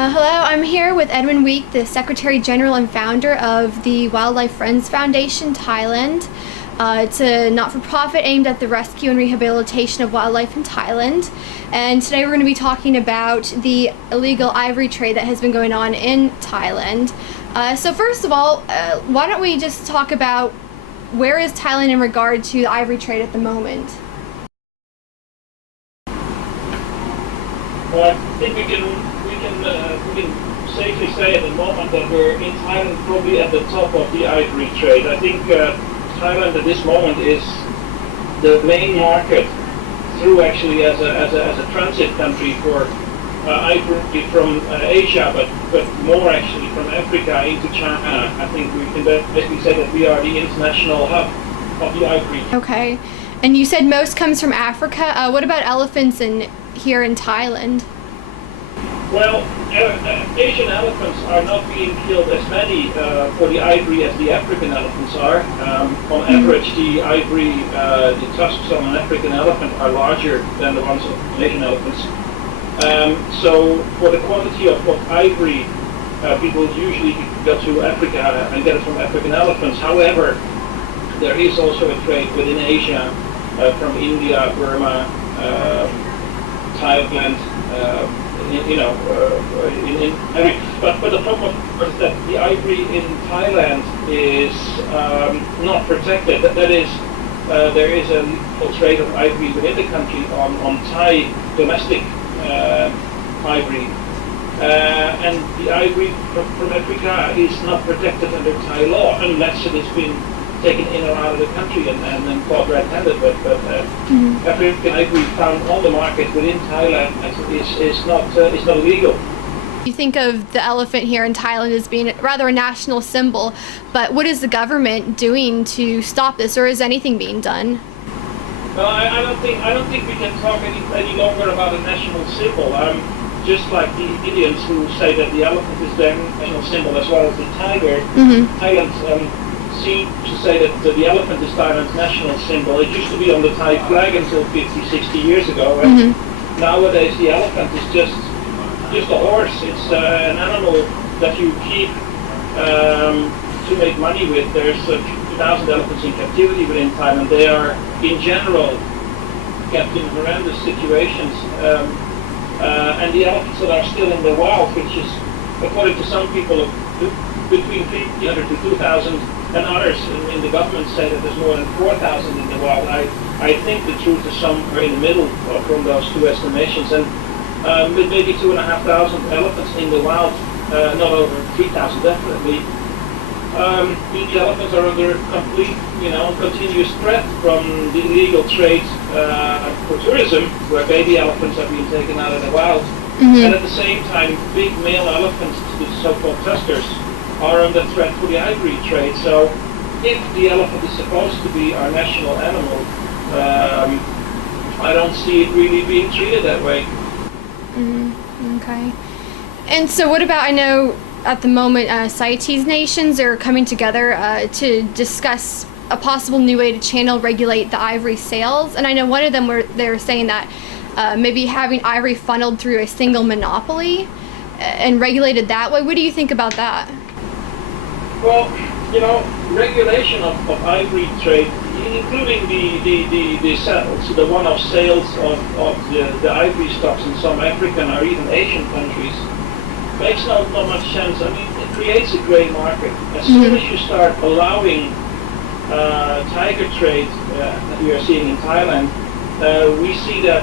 Hello, I'm here with Edwin Wiek, the Secretary General and founder of the Wildlife Friends Foundation Thailand. It's a not-for-profit aimed at the rescue and rehabilitation of wildlife in Thailand. And today we're going to be talking about the illegal ivory trade that has been going on in Thailand. So first of all, why don't we just talk about where is Thailand in regard to the ivory trade at the moment? Well, I think we can safely say at the moment that we're in Thailand probably at the top of the ivory trade. I think Thailand at this moment is the main market through actually as a transit country for ivory from Asia, but more actually from Africa into China. I think we can basically say that we are the international hub of the ivory. Okay, and you said most comes from Africa. What about elephants here in Thailand? Well, Asian elephants are not being killed as many for the ivory as the African elephants are. On average, the ivory, the tusks on an African elephant are larger than the ones of Asian elephants. So for the quantity of ivory, people usually go to Africa and get it from African elephants. However, there is also a trade within Asia from India, Burma, Thailand, but the problem is that the ivory in Thailand is not protected. That is, there is a legal trade of ivory within the country on Thai domestic ivory, and the ivory from Africa is not protected under Thai law unless it has been taken in or out of the country and then caught red-handed. But African ivory found on the market within Thailand is not illegal. You think of the elephant here in Thailand as being rather a national symbol, but what is the government doing to stop this, or is anything being done? Well, I don't think we can talk any longer about a national symbol. Just like the Indians who say that the elephant is their national symbol as well as the tiger. Thailand seem to say that the elephant is Thailand's national symbol. It used to be on the Thai flag until 50, 60 years ago, and nowadays the elephant is just a horse. It's an animal that you keep to make money with. There's 2,000 elephants in captivity within Thailand. They are, in general, kept in horrendous situations. And the elephants that are still in the wild, which is, according to some people, between 300 to 2,000, and others in the government say that there's more than 4,000 in the wild. I think the truth is somewhere in the middle from those two estimations, and with maybe 2,500 elephants in the wild, not over 3,000 definitely. The elephants are under complete, continuous threat from the illegal trade for tourism, where baby elephants are being taken out of the wild, and at the same time, big male elephants, the so-called tuskers, are under threat for the ivory trade. So if the elephant is supposed to be our national animal, I don't see it really being treated that way. Okay. And so what about, I know at the moment CITES nations are coming together to discuss a possible new way to channel regulate the ivory sales, and I know one of them they were saying that maybe having ivory funneled through a single monopoly and regulated that way. What do you think about that? Well, regulation of ivory trade, including the sales, the one-off sales of the ivory stocks in some African or even Asian countries, makes not much sense. I mean, it creates a gray market. As soon as you start allowing tiger trade that we are seeing in Thailand, we see that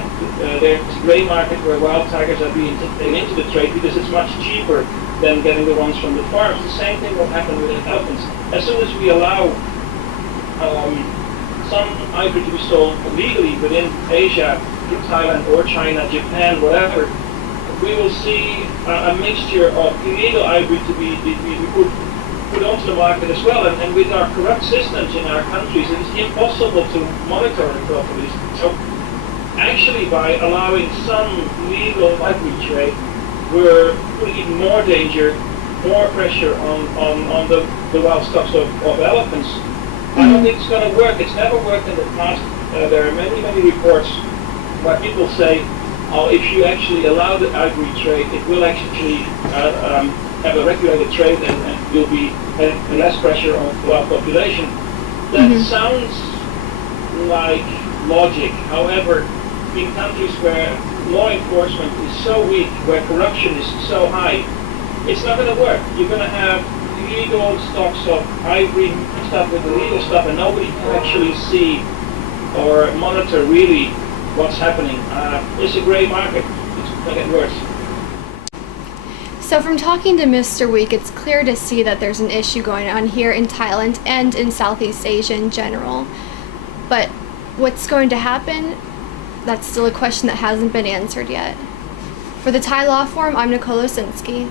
there's a gray market where wild tigers are being taken into the trade because it's much cheaper than getting the ones from the farms. The same thing will happen with elephants. As soon as we allow some ivory to be sold legally within Asia, through Thailand or China, Japan, whatever, we will see a mixture of illegal ivory to be put onto the market as well. And with our corrupt systems in our countries, it is impossible to monitor it properly. So actually, by allowing some legal ivory trade, we're putting even more danger, more pressure on the wild stocks of elephants. I don't think it's going to work. It's never worked in the past. There are many reports where people say if you actually allow the ivory trade, it will actually have a regulated trade and will be less pressure on the wild population. That sounds like logic. However, in countries where law enforcement is so weak, where corruption is so high, it's not going to work. You're going to have illegal stocks of ivory mixed up with illegal stuff, and nobody can actually see or monitor really what's happening. It's a grey market. It's going to get worse. So from talking to Mr. Wiek, it's clear to see that there's an issue going on here in Thailand and in Southeast Asia in general. But what's going to happen? That's still a question that hasn't been answered yet. For the Thai Law Forum, I'm Nicole Osinski.